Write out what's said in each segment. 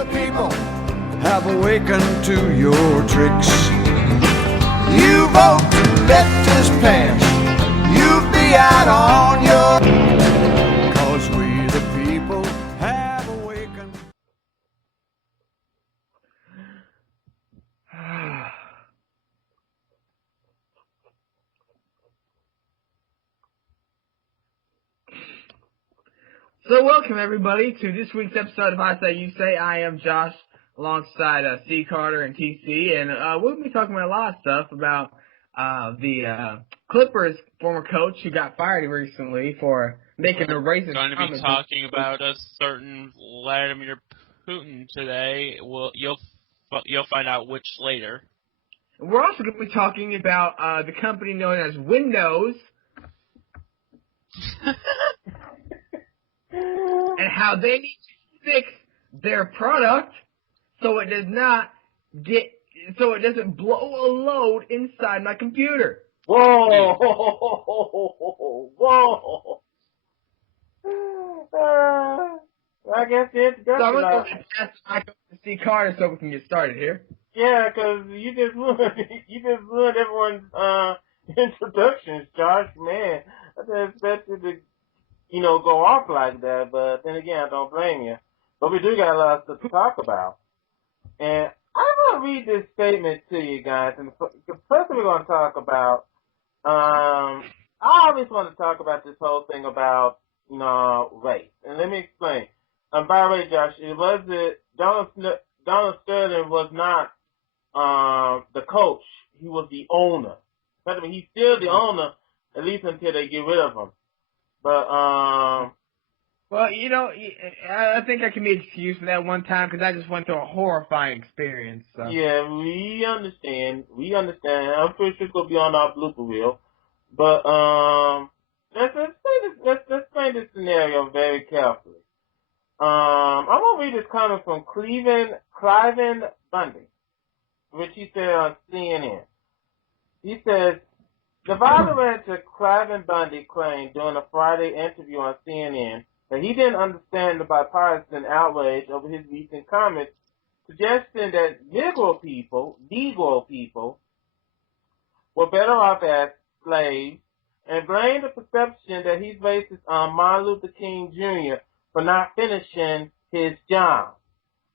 the people have awakened to your tricks. You vote to let this pass. You be out on your... 'Cause we the people have awakened. So welcome everybody to this week's episode of I Say You Say. I am Josh alongside C. Carter and TC, and we'll be talking about a lot of stuff about the Clippers former coach who got fired recently for making a racist comment. We're going to be talking about a certain Vladimir Putin today. You'll find out which later. We're also going to be talking about the company known as Windows and how they need to fix their product so it doesn't blow a load inside my computer. Whoa! I guess the introduction. So I'm going to pass the mic over to C. Carter so we can get started here. Yeah, because you just ruined everyone's introductions, Josh. Man, I didn't expect you to, go off like that. But then again, I don't blame you. But we do got a lot of stuff to talk about. And I'm going to read this statement to you guys. And first we're going to talk about, I always want to talk about this whole thing about, race. And let me explain. By the way, Josh, Donald Sterling was not the coach. He was the owner. I mean, he's still the owner, at least until they get rid of him. But, well, I think I can be excused for that one time because I just went through a horrifying experience. So. Yeah, we understand. I'm pretty sure it's going to be on our blooper reel. But let's explain this scenario very carefully. I'm going to read this comment from Cliven Bundy, which he said on CNN. He says, Nevada rancher Cliven Bundy claimed during a Friday interview on CNN that he didn't understand the bipartisan outrage over his recent comments, suggesting that Negro people were better off as slaves, and blamed the perception that he's racist on Martin Luther King Jr. for not finishing his job.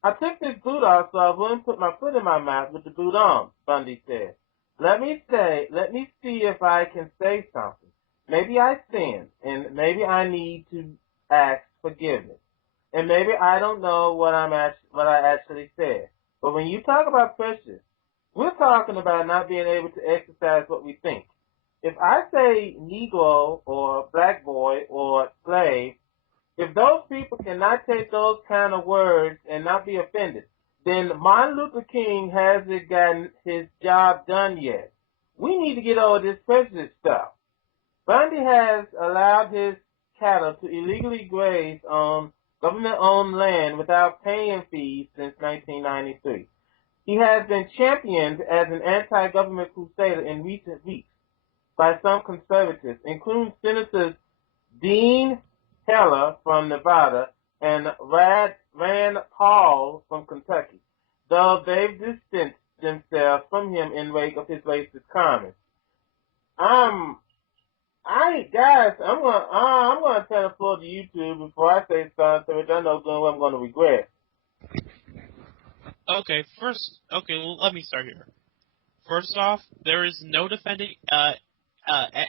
I took this boot off so I wouldn't put my foot in my mouth with the boot on, Bundy said. Let me see if I can say something. Maybe I sinned, and maybe I need to ask forgiveness. And maybe I don't know what I actually said. But when you talk about prejudice, we're talking about not being able to exercise what we think. If I say Negro or black boy or slave, if those people cannot take those kind of words and not be offended, then Martin Luther King hasn't gotten his job done yet. We need to get over this prejudice stuff. Bundy has allowed his cattle to illegally graze on government-owned land without paying fees since 1993. He has been championed as an anti-government crusader in recent weeks by some conservatives, including Senators Dean Heller from Nevada and Rand Paul from Kentucky, though they've distanced themselves from him in wake of his racist comments. I'm gonna turn the floor to YouTube before I say something which I know good well I'm gonna regret. Okay, let me start here. First off, there is no defending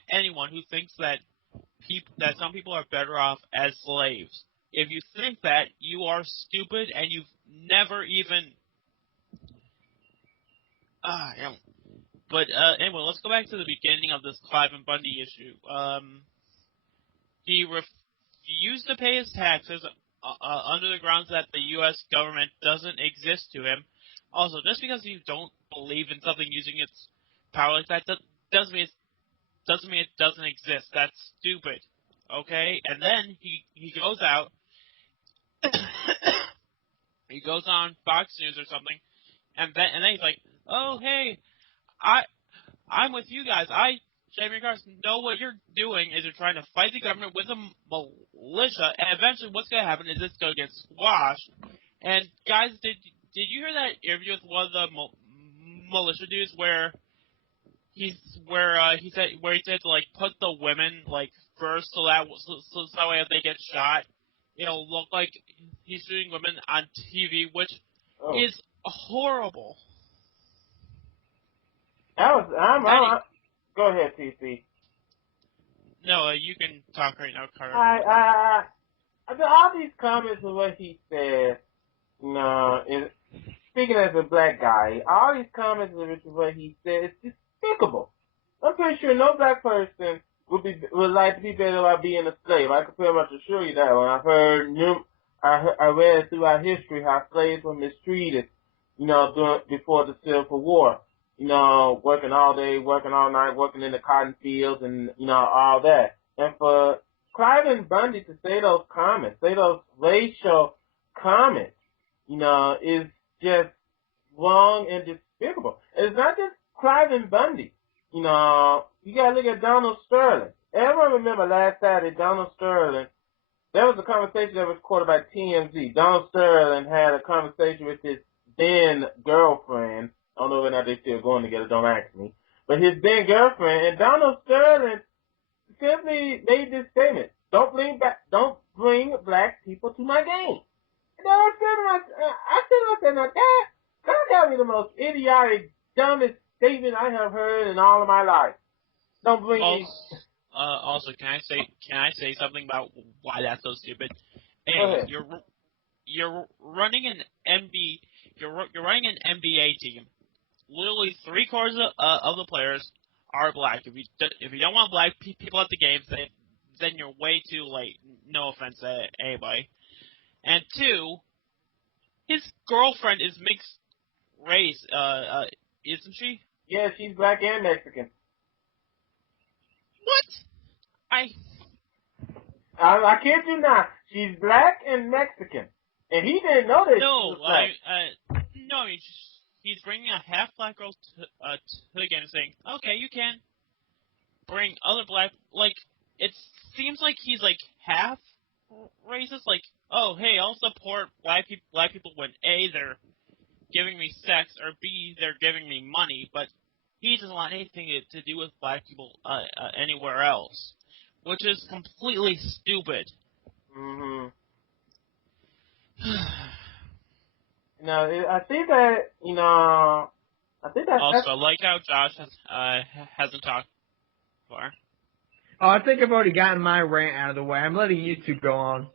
anyone who thinks that some people are better off as slaves. If you think that, you are stupid and you've never even... But anyway, let's go back to the beginning of this Cliven Bundy issue. He refused to pay his taxes under the grounds that the U.S. government doesn't exist to him. Also, just because you don't believe in something using its power like that doesn't mean it doesn't exist. That's stupid. Okay? And then he goes out, he goes on Fox News or something, and then he's like, oh, hey, I'm with you guys. Jamie Carson, know what you're doing is you're trying to fight the government with a militia, and eventually what's going to happen is it's going to get squashed, And guys, did you hear that interview with one of the militia dudes where he said to like put the women like first so that way if they get shot, it'll look like he's shooting women on TV, which is horrible. Go ahead, TC. No, you can talk right now, Carter. All these comments of what he said, speaking as a black guy, all these comments of what he said, it's despicable. I'm pretty sure no black person would like to be better about being a slave. I can pretty much assure you that. When I read throughout history how slaves were mistreated, before the Civil War. Working all day, working all night, working in the cotton fields, and all that. And for Cliven Bundy to say those comments, say those racial comments, is just wrong and despicable. And it's not just Cliven Bundy. You gotta look at Donald Sterling. Everyone remember last Saturday, Donald Sterling, there was a conversation that was quoted by TMZ. Donald Sterling had a conversation with his then girlfriend. I don't know whether or not they're still going together, don't ask me. But his then girlfriend, and Donald Sterling simply made this statement: don't bring black people to my game. And I said, now that gotta be the most idiotic, dumbest statement I have heard in all of my life. Don't bring me. Also, can I say something about why that's so stupid? Anyway, you're running an NBA team. Literally 3/4 of the players are black. If you don't want black people at the games, then you're way too late. No offense to anybody. And 2, his girlfriend is mixed race. Isn't she? Yeah, she's black and Mexican. What? I kid you not. She's black and Mexican, and he didn't know that. No, I mean, he's bringing a half black girl to the game and saying, okay, you can bring other black. Like, it seems like he's like half racist. Like, oh, hey, I'll support black people when A, they're giving me sex, or B, they're giving me money, but he doesn't want anything to do with black people anywhere else, which is completely stupid. Mm-hmm. I think that, Also, I like how Josh hasn't talked far. Oh, I think I've already gotten my rant out of the way. I'm letting you two go on.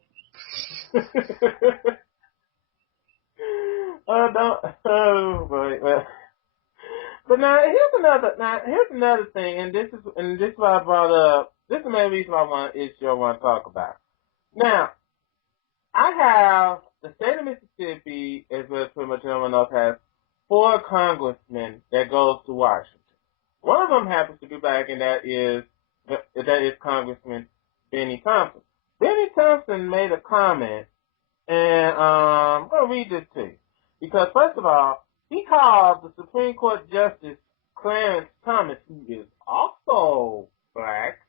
But now here's another thing, and this is what I brought up. This is the main reason I want to talk about. Now, I have the state of Mississippi, as well as pretty much everyone else, has 4 congressmen that goes to Washington. One of them happens to be black, and that is Congressman Benny Thompson. Benny Thompson made a comment, and I'm going to read this to you. Because, first of all, he called the Supreme Court Justice Clarence Thomas, who is also black,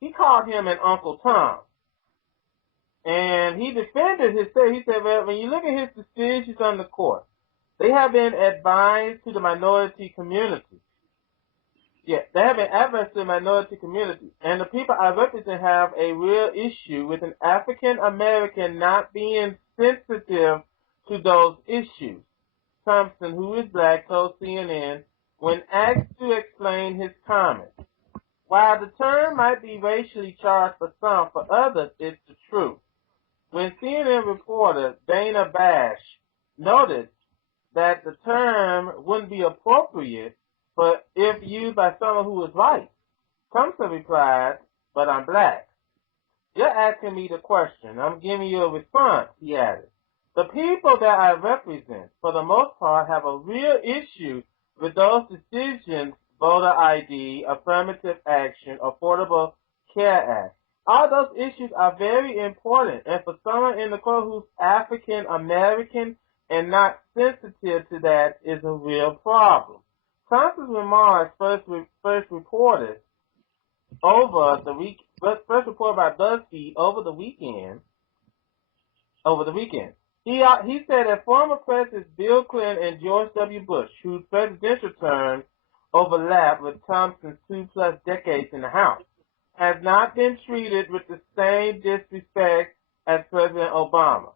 he called him an Uncle Tom. And he defended his state. He said, well, when you look at his decisions on the court, they have been advised to the minority community. Yeah, they have been adverse to the minority community. And the people I represent have a real issue with an African American not being sensitive to those issues. Thompson, who is black, told CNN when asked to explain his comments. While the term might be racially charged for some, for others it's the truth. When CNN reporter Dana Bash noted that the term wouldn't be appropriate but if used by someone who is white, Thompson replied, but I'm black. You're asking me the question. I'm giving you a response, he added. The people that I represent, for the most part, have a real issue with those decisions, voter ID, affirmative action, Affordable Care Act. All those issues are very important, and for someone in the court who's African American and not sensitive to that is a real problem. Thompson's remarks first reported by BuzzFeed over the weekend. He He said that former Presidents Bill Clinton and George W. Bush, whose presidential terms overlap with Thompson's 2+ decades in the House, have not been treated with the same disrespect as President Obama.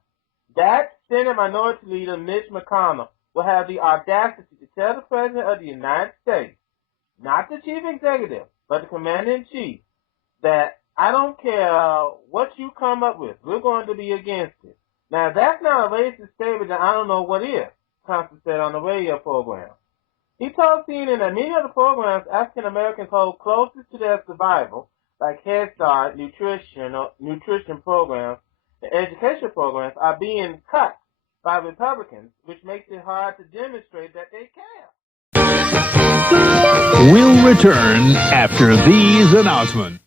That Senate Minority Leader Mitch McConnell will have the audacity to tell the President of the United States, not the Chief Executive, but the Commander-in-Chief, that I don't care what you come up with, we're going to be against it. Now, if that's not a racist statement, then I don't know what is, Thompson said on the radio program. He told CNN that many of the programs African Americans hold closest to their survival, like Head Start, nutrition programs, and education programs, are being cut by Republicans, which makes it hard to demonstrate that they care. We'll return after these announcements.